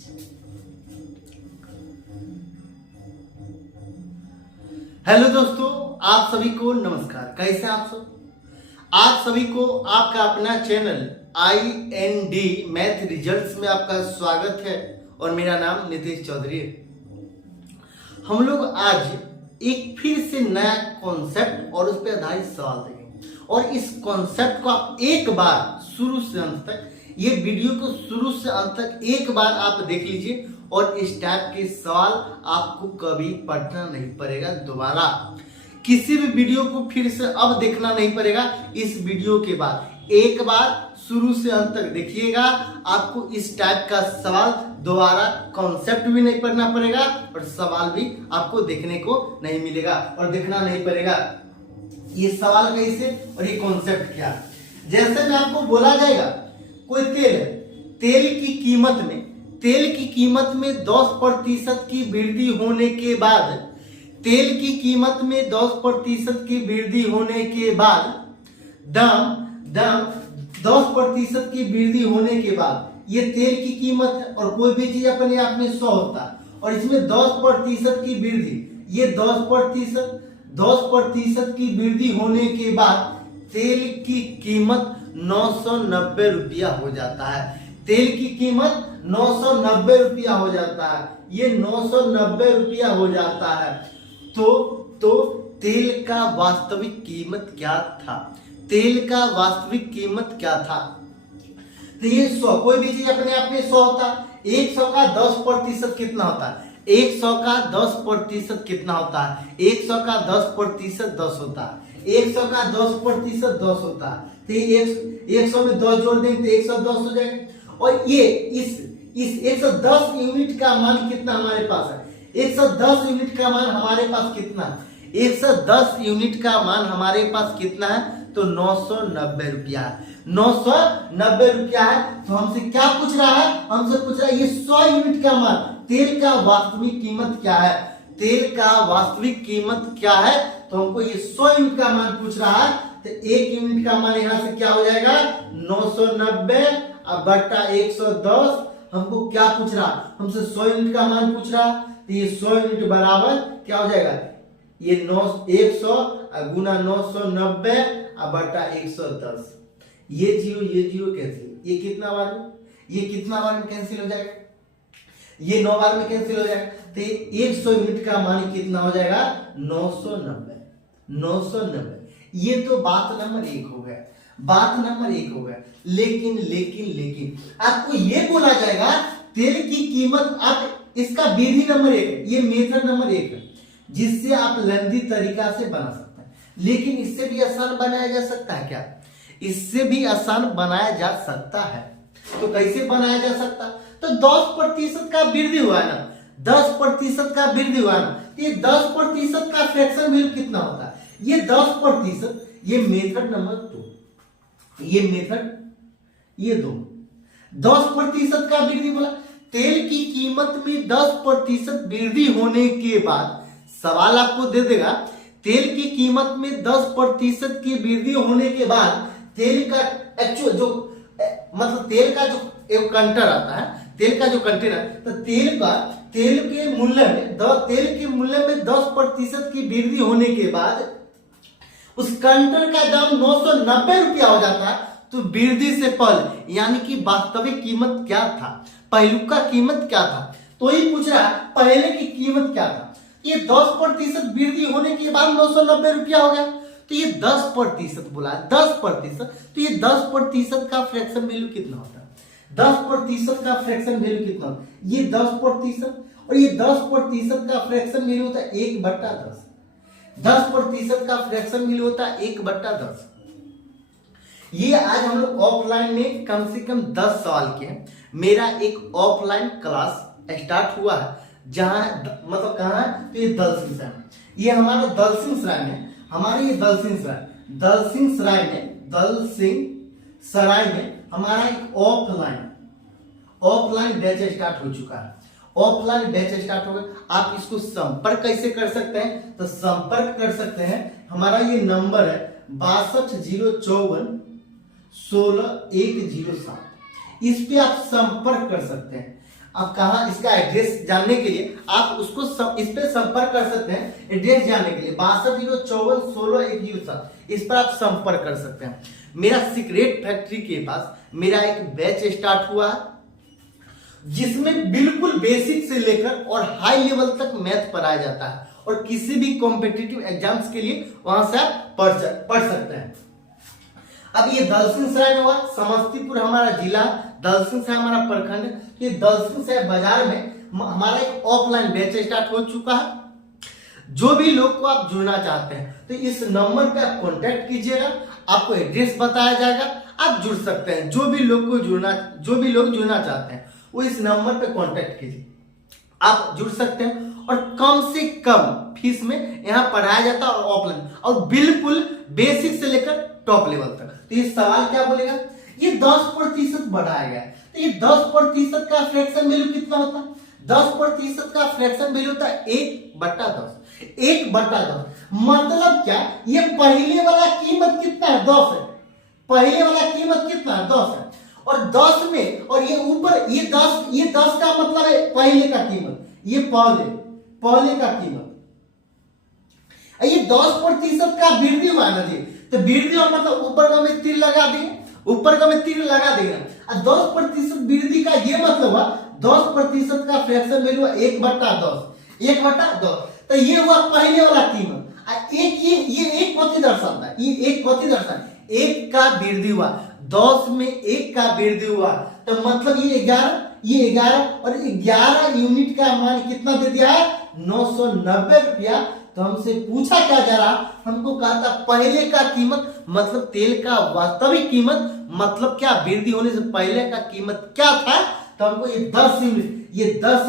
Hello दोस्तों, आप सभी को नमस्कार। कैसे आप सब? आप सभी को आपका अपना चैनल IND मैथ रिजल्ट्स में आपका स्वागत है और मेरा नाम नितेश चौधरी है। हम लोग आज एक फिर से नया कॉन्सेप्ट और उस पर आधारित सवाल देखेंगे और इस कॉन्सेप्ट को आप एक बार शुरू से अंत तक, ये वीडियो को शुरू से अंत तक एक बार आप देख लीजिए और इस टाइप के सवाल आपको कभी पढ़ना नहीं पड़ेगा। दोबारा किसी भी वीडियो को फिर से अब देखना नहीं पड़ेगा। इस वीडियो के बाद एक बार शुरू से अंत तक देखिएगा, आपको इस टाइप का सवाल दोबारा कॉन्सेप्ट भी नहीं पढ़ना पड़ेगा और सवाल भी आपको देखने को नहीं मिलेगा और देखना नहीं पड़ेगा। ये सवाल कैसे और ये कॉन्सेप्ट क्या? जैसे में आपको बोला जाएगा कोई तेल है, तेल की कीमत में 10% की वृद्धि होने के बाद, तेल की कीमत में 10% की वृद्धि होने के बाद, दाम 10% की वृद्धि होने के बाद, ये तेल की कीमत है और कोई भी चीज अपने आप में 100 होता है और इसमें 10% की वृद्धि, ये 10% की वृद्धि होने के बाद तेल की कीमत 990 रुपया हो जाता है। तेल की कीमत 990 रुपया हो जाता है, ये 990 रुपया हो जाता है। तो तेल का वास्तविक कीमत क्या था? तेल का वास्तविक कीमत क्या था? तो ये 100, कोई भी चीज अपने आप में 100 होता है। 100 का 10% कितना होता है? 100 का 10% कितना होता है? 100 का 10% 10 होता है। 100 का 10% 10 होता है। तो 100 में 10 जोड़ देंगे तो 110 हो जाएगा। और ये इस 110 यूनिट का मान कितना हमारे पास है? 110 यूनिट का मान हमारे पास कितना है? 110 यूनिट का मान हमारे पास कितना है? तो 990 रुपया है। 990 रुपया है। तो हमसे क्या पूछ रहा है? हमसे पूछ रहा है ये 100 यूनिट का मान, तेल का वास्तविक कीमत क्या है? तेल का वास्तविक कीमत क्या है? तो हमको ये 100 यूनिट का मान पूछ रहा है। तो 1 यूनिट का मान यहां से क्या हो जाएगा? 990 बटा 110। हमको क्या पूछ रहा? हमसे 100 यूनिट का मान पूछ रहा। तो ये 100 यूनिट बराबर क्या हो जाएगा? ये 100 गुना 990 बटा 110। ये जीरो कैंसिल, ये कितना बार में? ये कितना बार में कैंसिल हो जाएगा? ये 9 बार में कैंसिल हो जाएगा। तो 100 यूनिट का मान कितना हो जाएगा? 990। ये तो बात नंबर 1 हो गया, बात नंबर 1 हो गया। लेकिन आपको ये बोला जाएगा तेल की कीमत, आप इसका विधि नंबर 1, ये मेथड नंबर 1 है जिससे आप लंबी तरीका से बना सकते हैं। लेकिन इससे भी आसान बनाया जा सकता है क्या? इससे भी आसान बनाया जा सकता है। तो कैसे बनाया जा सकता? तो 10% का वृद्धि हुआ ना, 10% का वृद्धि हुआ ना, ये 10% का फ्रैक्शन वैल्यू कितना होता है? ये 10%, ये मेथड नंबर 2, ये मेथड, ये 2। 10% का वृद्धि बोला, तेल की कीमत में 10% वृद्धि होने के बाद, सवाल आपको दे देगा तेल की कीमत में 10% की वृद्धि होने के बाद तेल का एक्चुअल जो मतलब तेल का जो एक कंटेनर आता है, तेल का जो कंटेनर, तो तेल के मूल्य में 10% की वृद्धि होने के बाद उस कंटेनर का दाम 990 रुपया हो जाता है। तो वृद्धि से पहले यानी कि वास्तविक कीमत क्या था, पहलुका कीमत क्या था? तो ही पूछ रहा है पहले की कीमत क्या था। ये 10% वृद्धि होने के बाद 990 रुपया हो गया। तो ये 10% बोला, 10%। तो ये 10% का फ्रैक्शन वैल्यू कितना होता है? 10% का फ्रैक्शन वैल्यू कितना होता है? ये 10% और ये 10% का फ्रैक्शन वैल्यू होता है 1/10। 10% का फ्रैक्शन वैल्यू होता है 1/10। ये आज हम लोग ऑफलाइन में कम से कम 10 सवाल किए। मेरा एक ऑफलाइन क्लास स्टार्ट हुआ है, जहां मतलब कहाँ है? तो ये दलसिंहसराय में, ये हमारा दलसिंहसराय में, हमारे ये दलसिंहसराय में हमारा एक ऑफलाइन बैच स्टार्ट हो चुका है। ऑफलाइन बैच स्टार्ट हो गया। आप इसको संपर्क कैसे कर सकते हैं? तो संपर्क कर सकते हैं, हमारा ये नंबर है 6204 16107। इस पे आप संपर्क कर सकते हैं। अब कहाँ इसका एड्रेस जानने के लिए आप उसको इस पे संपर्क कर सकते हैं। एड्रेस जानने के लिए 6204161107 इस पर आप संपर्क कर सकते हैं। मेरा सीक्रेट फैक्ट्री के पास मेरा एक बैच स्टार्ट हुआ जिसमें बिल्कुल बेसिक से लेकर और हाई लेवल तक मैथ पढ़ाया जाता है और किसी भी कॉम्पिटिटिव एग्जाम्स के लिए वहां से आप पढ़ सकते हैं। अब ये दलसिंहसराय में हुआ, समस्तीपुर हमारा जिला, दलसिंहसराय हमारा प्रखंड। ये दलसिंहसराय बाजार में हमारा एक ऑफलाइन बैच स्टार्ट हो चुका है। जो भी लोग को आप जुड़ना चाहते हैं तो इस नंबर पे आप कांटेक्ट कीजिएगा, आपको एड्रेस बताया जाएगा, आप जुड़ सकते हैं। जो भी लोग जुड़ना चाहते हैं वो इस नंबर पे कांटेक्ट कीजिए, आप जुड़ सकते हैं। और कम से कम फीस में यहाँ पढ़ाया जाता है और ऑफलाइन और बिल्कुल बेसिक से लेकर टॉप लेवल तक। तो ये सवाल क्या बोलेगा, ये 10% बढ़ाया गया है तो ये 10% का फ्रैक्शन वैल्यू कितना होता है? 10% का फ्रैक्शन वैल्यू होता है 1/10। 1/10 मतलब क्या, ये पहले वाला कीमत कितना है? 10 है। पहले वाला कीमत कितना है? 10 है। और 10 में और ये ऊपर ये 10 का मतलब है पहले का कीमत, ये पहले का कीमत। ये 10% का वृद्धि हुआ ना जी, तो वृद्धि हुआ मतलब ऊपर का में तीर लगा देंगे, ऊपर का में तीर लगा देगा। 10% वृद्धि का ये मतलब हुआ 10% का फ्रैक्शन वैल्यू 1/10। 1/10 तो ये हुआ पहले वाला कीमत। एक ये एक कथी दर्शाता है? ये एक कथी दर्शाता है? 1 का वृद्धि हुआ, 10 में 1 का वृद्धि हुआ तो मतलब ये 11 और 11 यूनिट का मान कितना दे दिया है? 990 रुपया। तो हमसे पूछा क्या जा रहा, हमको कहा था पहले का कीमत मतलब तेल का वास्तविक कीमत मतलब क्या, वृद्धि होने से पहले का कीमत क्या था। तो हमको ये 10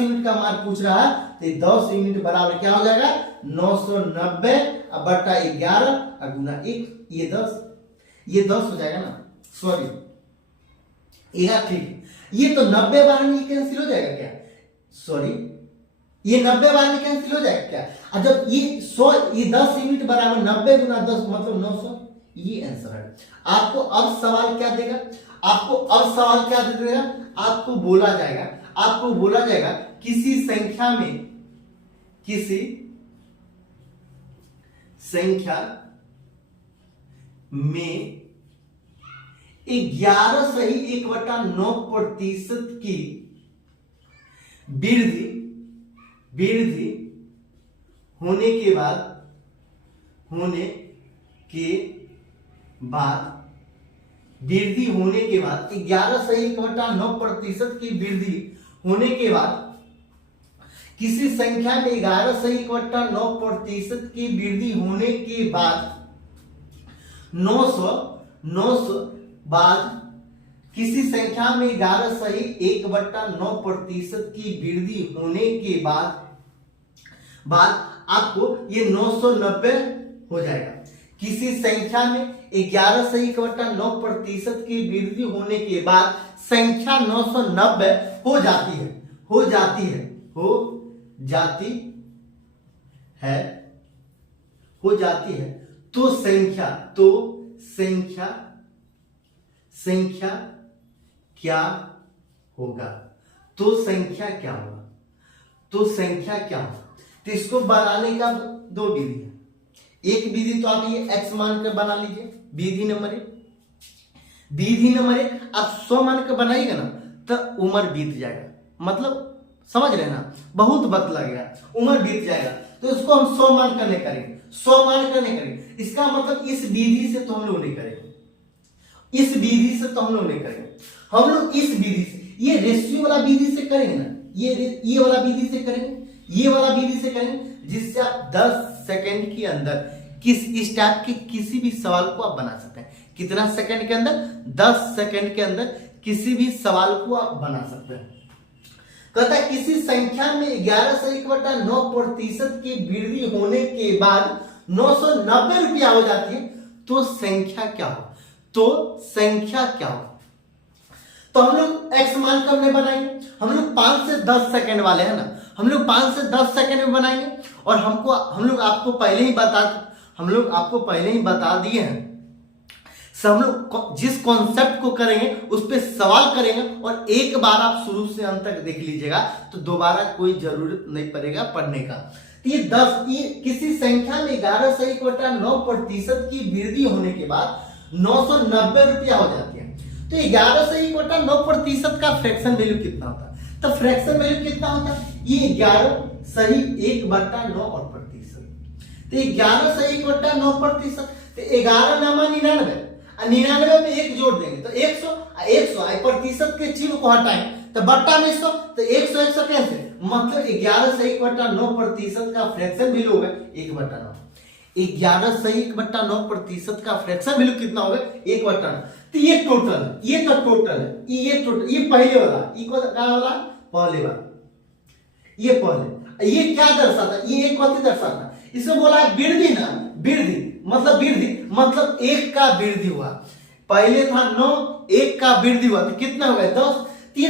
यूनिट का मान पूछ रहा है। तो 10 यूनिट बराबर क्या हो जाएगा? 990 बटा 11 गुना 1, ये 10 हो जाएगा ना, सॉरी यह ठीक है। ये तो 90 बार में कैंसिल हो जाएगा क्या? सॉरी ये 90 बार में कैंसिल हो जाएगा क्या? और जब ये 10 यूनिट बराबर 90 गुना 10 मतलब 900, ये आंसर है। आपको अब सवाल क्या देगा? आपको बोला जाएगा किसी संख्या में 11 सही 1/9% की वृद्धि होने के बाद 11 सही 1/9% की वृद्धि होने के बाद किसी संख्या में 11 सही 1/9% की वृद्धि होने के बाद 900 बाद किसी संख्या में 11 सही 1/9% की वृद्धि होने के बाद आपको ये 990 हो जाएगा। किसी संख्या में 11 सही 1/9% की वृद्धि होने के बाद संख्या 990 हो जाती है तो संख्या क्या होगा? तो इसको बनाने का 2 विधि है। एक विधि तो आप ये x मान कर बना लीजिए, विधि नंबर 1 आप 100 मान कर बनाइएगा ना तो उम्र बीत जाएगा, मतलब समझ रहे ना, बहुत वक्त लगेगा, उम्र बीत जाएगा। तो इसको हम 100 मान करने करेंगे। इसका मतलब इस विधि से तो हम लोग नहीं करेंगे, हम लोग इस विधि से, ये रेशियो वाला विधि से करेंगे ना, ये वाला विधि से करेंगे, जिससे आप 10 सेकंड के अंदर इस टाइप के किसी भी सवाल को आप बना सकते हैं। कितना सेकंड के अंदर? 10 सेकंड के अंदर किसी भी सवाल को आप बना सकते हैं। कहता है किसी संख्या में 11 से 1/9% की वृद्धि होने के बाद 990 रुपया हो जाती है तो संख्या क्या हो? तो हम लोग x मान कर में बनाएंगे। हम लोग 5 से 10 सेकंड वाले हैं ना, हम लोग 5 से 10 सेकंड में बनाएंगे। और हम लोग आपको पहले ही बता दिए हैं हम लोग जिस कॉन्सेप्ट को करेंगे उस पर सवाल करेंगे और एक बार आप शुरू से अंत तक देख लीजिएगा तो दोबारा कोई जरूरत नहीं पड़ेगा पढ़ने का। तो ये 10 ये किसी संख्या में 11 से 1/9% की वृद्धि होने के बाद 990 रुपया हो जाती है। तो 11 से 1/9% का फ्रैक्शन वैल्यू कितना होता है? तो फ्रैक्शन वैल्यू कितना होता है? ये 11 सही 1/9 और प्रतिशत। तो 11 से 1/9%, तो 11 नामा 99, 99 में 1 जोड़ देंगे तो 100, 100 प्रतिशत के चिन्ह को हटाएं तो बट्टा में 100, तो 100 100 कैसे, मतलब 11 से 1/9% का फ्रैक्शन वैल्यू होगा 1/9। 11 से 1/9% का फ्रैक्शन वैल्यू कितना होगा 1/9। तो ये टोटल, ये तो टोटल है, ये टोटल, ये पहले वाला, ये क्या वाला, पहले वाला, ये पहले, ये क्या दर्शाता, ये एक कथी दर्शाता, इसमें बोला वृद्धि ना, वृद्धि मतलब 1 का वृद्धि हुआ। पहले था 9, 1 का वृद्धि हुआ तो कितना हो गया 10। ये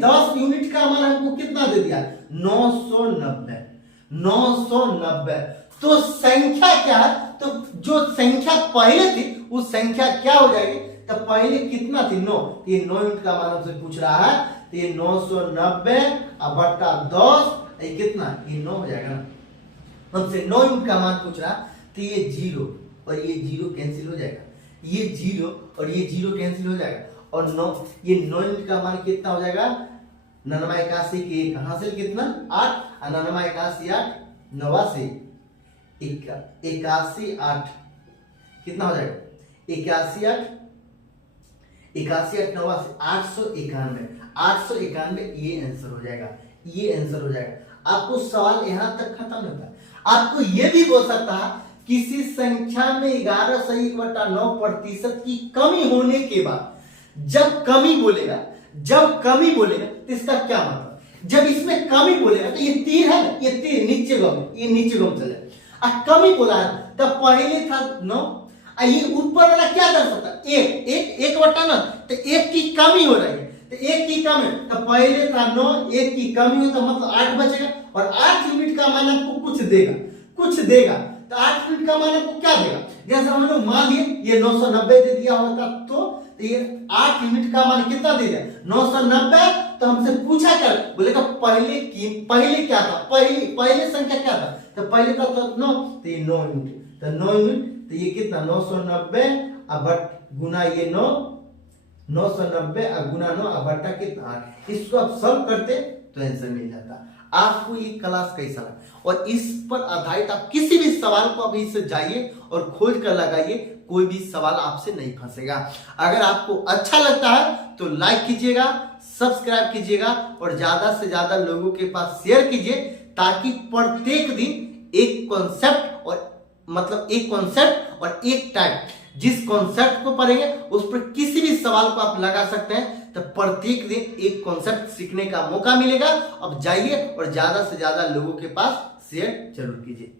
10 यूनिट का मान हमको कितना दे दिया 990। तो संख्या क्या है, तो जो संख्या पहले थी उस संख्या क्या हो जाएगी, तो पहले कितना थी 9, ये 9 यूनिट का मान हमसे पूछ रहा है तो ये 990 बट्टा 10, ये कितना, ये 9 हो जाएगा ना, हमसे 9 यूनिट का मान पूछ रहा तो ये 0 और ये 0 कैंसिल हो जाएगा, ये 0 और ये 0 कैंसिल हो जाएगा और 9, ये 9 यूनिट का मान कितना हो जाएगा 99 81 के 1 हासिल कितना 8, 99 81 8 9 से 81 8 कितना हो जाएगा 81 8 9 से 891, ये आंसर हो जाएगा, ये आंसर हो जाएगा। आपको सवाल यहां तक खत्म होता है। आपको ये भी बोल सकता है किसी संख्या में 11 से 1/9% की कमी होने के बाद जब कमी बोलेगा तो इसका क्या मतलब, जब इसमें कमी बोलेगा तो ये तीर है ना, ये तीर नीचे गम चले, कमी बोला है तो पहले था 9, ये ऊपर वाला क्या दर्शाता है 1/9, तो 1 की कमी हो रही है, तो 1 की कमी, तो पहले था 9, 1 की कमी हो तो मतलब 8 बचेगा और 8 यूनिट का मान आपको कुछ देगा, तो 8 यूनिट का मान आपको क्या देगा, जैसे हम लोग मान लिए ये 990 दे दिया होता तो ये 8 यूनिट का मान कितना दे दिया 990। तो हमसे पूछा क्या, बोलेगा पहले क्या था, पहले संख्या क्या था, तो पहले था 9, तो ये 9 यूनिट, तो 9 यूनिट, तो ये कितना 990 बट गुना ये 990 गुना 9 बट्टा कितना 8। इसको आप सॉल्व करते तो आंसर मिल जाता। आपको ये क्लास कैसा लगा और इस पर आधारित आप किसी भी सवाल को अभी से जाइए और खोज कर लगाइए, कोई भी सवाल आपसे नहीं फंसेगा। अगर आपको अच्छा लगता है तो लाइक कीजिएगा, सब्सक्राइब कीजिएगा और ज्यादा से ज्यादा लोगों के पास शेयर कीजिए, ताकि प्रत्येक दिन एक कॉन्सेप्ट और एक टाइप, जिस कॉन्सेप्ट को पढ़ेंगे उस पर किसी भी सवाल को आप लगा सकते हैं, तो प्रत्येक दिन एक कॉन्सेप्ट सीखने का मौका मिलेगा। अब जाइए और ज्यादा से ज्यादा लोगों के पास शेयर जरूर कीजिए।